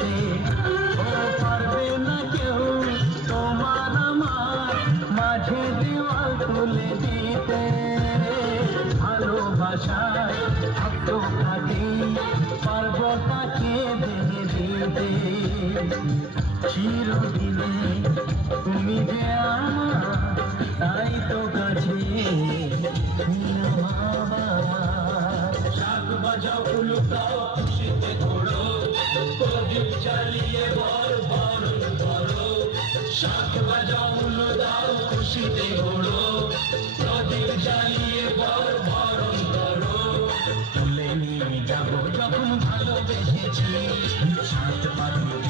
দিতে, ও পারবে না কেউ তোমার আমার মাঝে দেওয়াল তুলে দিতে। ভালোবাসায় আত্মঘাতী পারবো তাকে ভেঙে দিতে। চিরদিনে তুমি যে আমার, তাই তো কাছে শাক বাজাও উলুটাও খুশিতে ঘোড়ো, প্রদীপ জ্বালিয়ে বর বরণ করো। শাক বাজাও উলুটাও খুশিতে ঘোড়ো, প্রদীপ জ্বালিয়ে বর বরণ করো। তুলে নিয়ে যাবো যখন ভালোবেসেছি, সাত পাখি